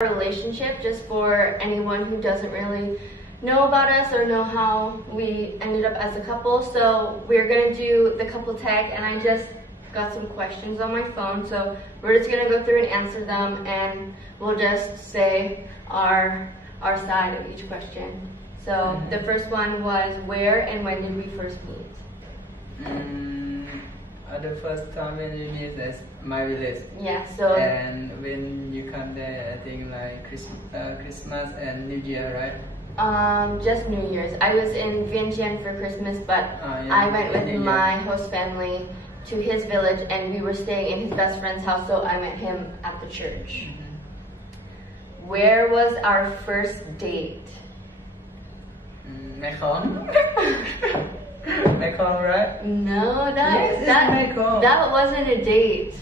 Relationship, just for anyone who doesn't really know about us or know how we ended up as a couple. So we're gonna do the couple tag, and I just got some questions on my phone, so we're just gonna go through and answer them, and we'll just say our side of each question. So the first one was, where and when did we first meet? The first time when you meet is my village. Yeah, so and when you come there, I think like Christmas and New Year, right? Just New Year's. I was in Vientiane for Christmas, but Yeah, I went with New my Year. host family to his village, and we were staying in his best friend's house, so I met him at the church. Where was our first date? Mekong. Mekong, right? No, Yes, it's Mekong. that wasn't a date.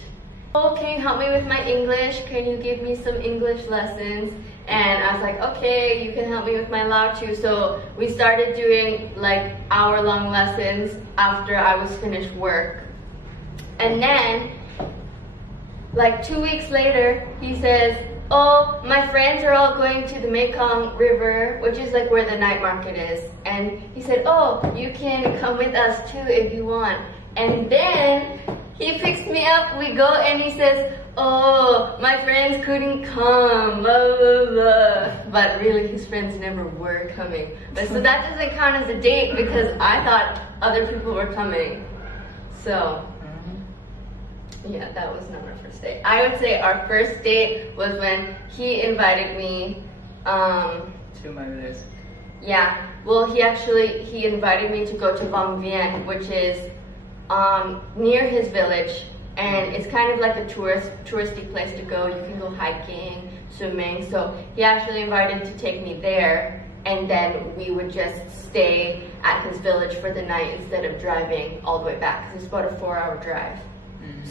Oh, can you help me with my English? Can you give me some English lessons? And I was like, okay, you can help me with my Lao too. So we started doing like hour-long lessons after I was finished work. And then, like 2 weeks later, he says, oh, my friends are all going to the Mekong River, which is like where the night market is. And he said, oh, you can come with us too if you want. And then he picks me up, we go, and he says, oh, my friends couldn't come, blah, blah, blah. But really, his friends never were coming. But so that doesn't count as a date because I thought other people were coming. So yeah, that was not our first date. I would say our first date was when he invited me To my village. yeah, well, he invited me to go to Vang Vieng, which is near his village, and it's kind of like a touristy place to go. You can go hiking, swimming. So he actually invited to take me there, and then we would just stay at his village for the night instead of driving all the way back, because it's about a 4-hour drive.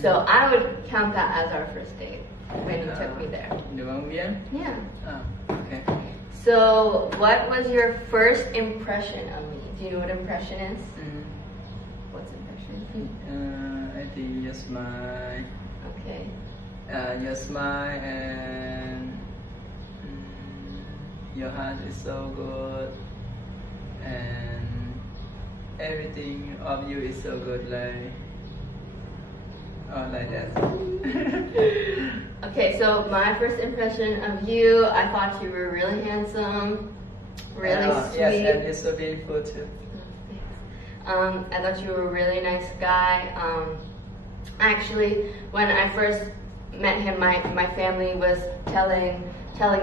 So I would count that as our first date when he took me there. The Vang Vieng? Yeah. Oh, okay. So what was your first impression of me? Do you know what impression is? What's impression? I think your smile. Okay. Your smile and your heart is so good, and everything of you is so good, like that. Okay, so my first impression of you, I thought you were really handsome, really sweet. Yes, and you're so beautiful too. I thought you were a really nice guy. Actually, when I first met him, my family was telling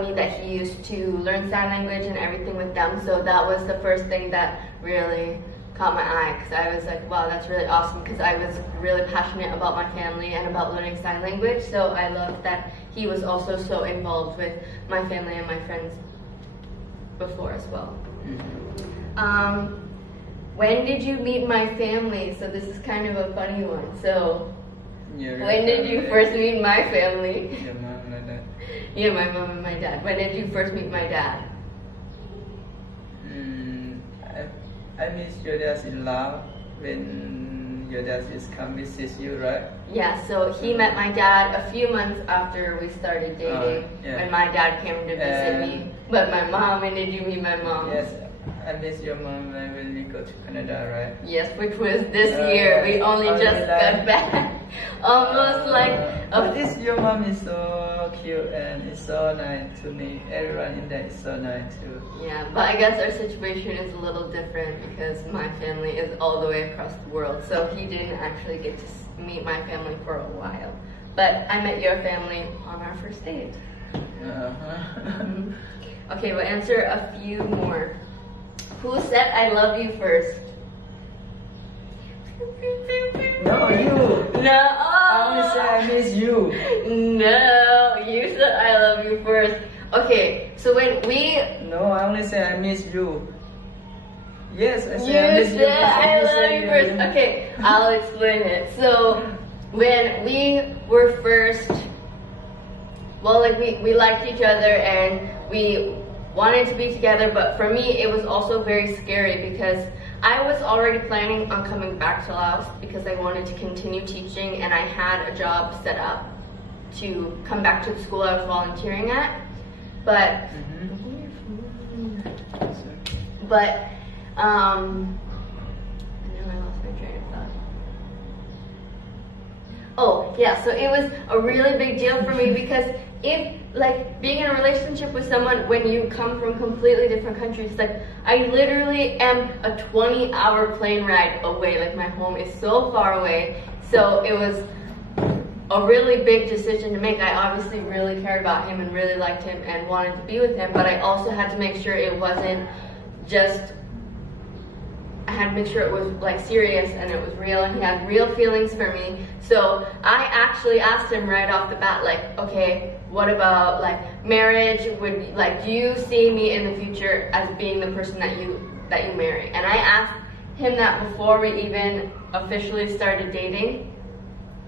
me that he used to learn sign language and everything with them. So that was the first thing that really caught my eye, because I was like, wow, that's really awesome, because I was really passionate about my family and about learning sign language. So I loved that he was also so involved with my family and my friends before as well. When did you meet my family? So this is kind of a funny one. So when did you first meet my family? Your mom and my dad. Yeah, my mom and my dad. When did you first meet my dad? I miss your dad in Laos when your dad is come visit you, right? Yeah, so he met my dad a few months after we started dating, yeah. when my dad came to visit me. But my mom, when did you meet my mom? Yes, I miss your mom when we go to Canada, right? Yes, which was this year. We only just got back. Almost like but this your mom is so cute and it's so nice to me. Everyone in there is so nice too. Yeah, but I guess our situation is a little different because my family is all the way across the world. So he didn't actually get to meet my family for a while. But I met your family on our first date. Okay, we'll answer a few more. Who said I love you first? No, you. No. I only say I miss you. No, you said I love you first. Okay, so when we... No, I only say I miss you. Yes, I say You I miss you. said I love you first. Okay, I'll explain it. So when we were first... Well, like we liked each other and we wanted to be together, but for me it was also very scary because I was already planning on coming back to Laos because I wanted to continue teaching, and I had a job set up to come back to the school I was volunteering at. but but and then I lost my train of thought. Oh yeah, so it was a really big deal for me because if like being in a relationship with someone when you come from completely different countries, like I literally am a 20-hour plane ride away. Like my home is so far away, so it was a really big decision to make. I obviously really cared about him and really liked him and wanted to be with him, but I also had to make sure it wasn't just, I had to make sure it was like serious and it was real and he had real feelings for me. So I actually asked him right off the bat, like, okay, what about like marriage? Would like, do you see me in the future as being the person that you marry? And I asked him that before we even officially started dating,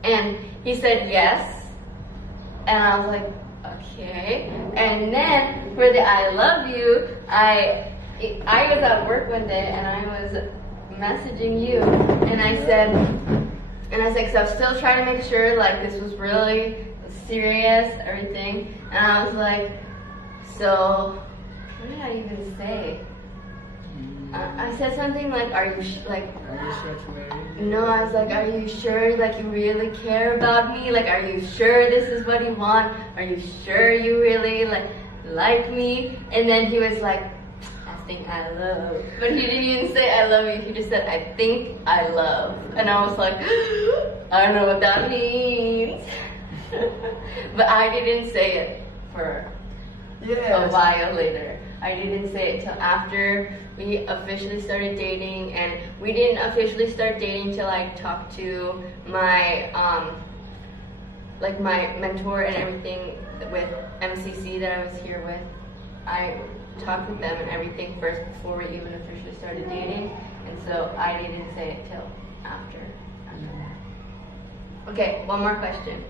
and he said yes. And I was like, okay. And then for the I love you, I was at work one day and I was messaging you and I said, because I was still trying to make sure like this was really serious, everything. And I was like, so what did I even say? I said something like, are you sure to marry? No, I was like, are you sure like you really care about me? Like, are you sure this is what you want? Are you sure you really like me? And then he was like, I think I love. But he didn't even say I love you. He just said, I think I love. And I was like, I don't know what that means. But I didn't say it for a while later. I didn't say it till after we officially started dating, and we didn't officially start dating till I talked to my like my mentor and everything with MCC that I was here with. I talked with them and everything first before we even officially started dating, and so I didn't say it till after that. Okay, one more question.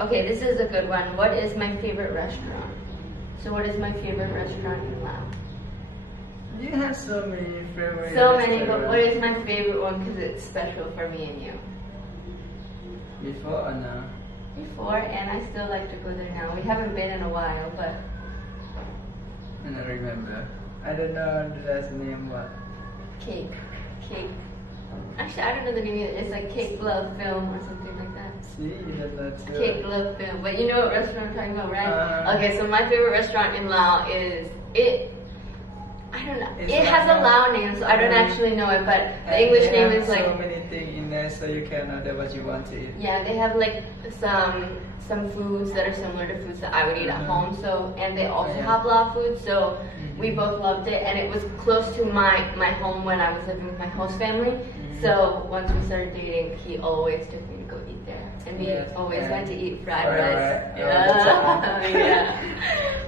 Okay, this is a good one. What is my favorite restaurant? So what is my favorite restaurant in Laos? You have so many favorite So many, but what is my favorite one because it's special for me and you? Before or now? Before, and I still like to go there now. We haven't been in a while, but I don't remember. I don't know the last name. What? Cake. Actually, I don't know the name either. It's like Cake Love Film or something like that. See, you don't know too. Cake Love Film. But you know what restaurant I'm talking about, right? Okay, so my favorite restaurant in Laos is it. I don't know. It has a Lao name, so I don't actually know it, but the English name is like. So many things in there, so you can order what you want to eat. Yeah, they have like some foods that are similar to foods that I would eat at home. So, and they also have Lao food. So we both loved it, and it was close to my home when I was living with my host family. So once we started dating, he always took me to go eat there, and we always went to eat fried rice. Yeah.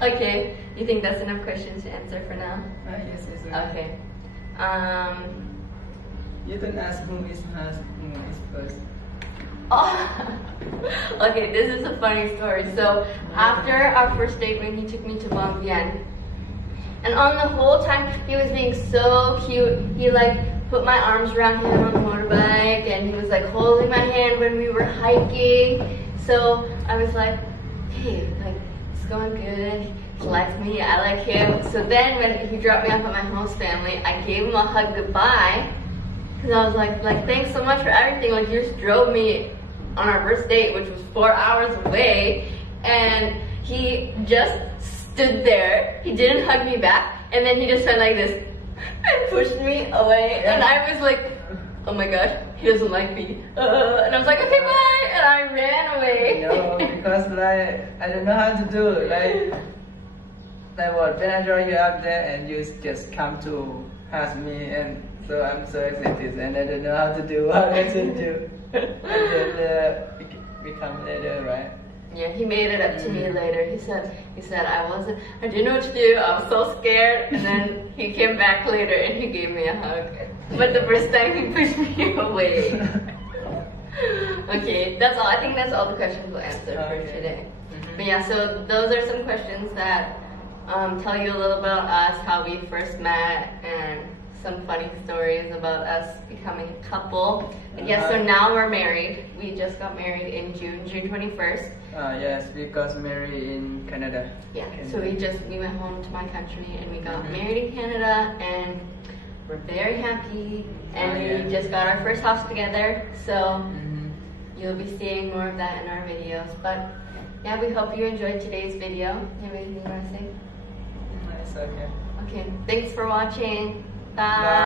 Okay. You think that's enough questions to answer for now? Yes. Okay. You don't ask who is first. Oh. Okay, this is a funny story. So after our first date, when he took me to Bang Vian, and on the whole time he was being so cute. He like put my arms around him on the motorbike, and he was like holding my hand when we were hiking. So I was like, hey, like it's going good. He likes me, I like him. So then when he dropped me off at my host family, I gave him a hug goodbye. Because I was like, thanks so much for everything. Like, you just drove me on our first date, which was 4 hours away. And he just stood there. He didn't hug me back. And then he just went like this and pushed me away. And I was like, oh my gosh, he doesn't like me. And I was like, okay, bye. And I ran away. No, because like, I don't know how to do it. Like what, when I draw you up there and you just come to ask me, and so I'm so excited and I don't know how to do what I should do. And then we come later, right? Yeah, he made it up to me later. He said I didn't know what to do. I was so scared. And then he came back later and he gave me a hug. But the first time he pushed me away. Okay, that's all. I think that's all the questions we'll answer for today. But yeah, so those are some questions that tell you a little about us, how we first met, and some funny stories about us becoming a couple. And yeah, so now we're married. We just got married in June 21st. Yes, we got married in Canada. Yeah, so we went home to my country and we got married in Canada, and we're very happy. And we just got our first house together. So you'll be seeing more of that in our videos. But yeah, we hope you enjoyed today's video. You have anything you want to say? It's okay. Okay, thanks for watching. Bye.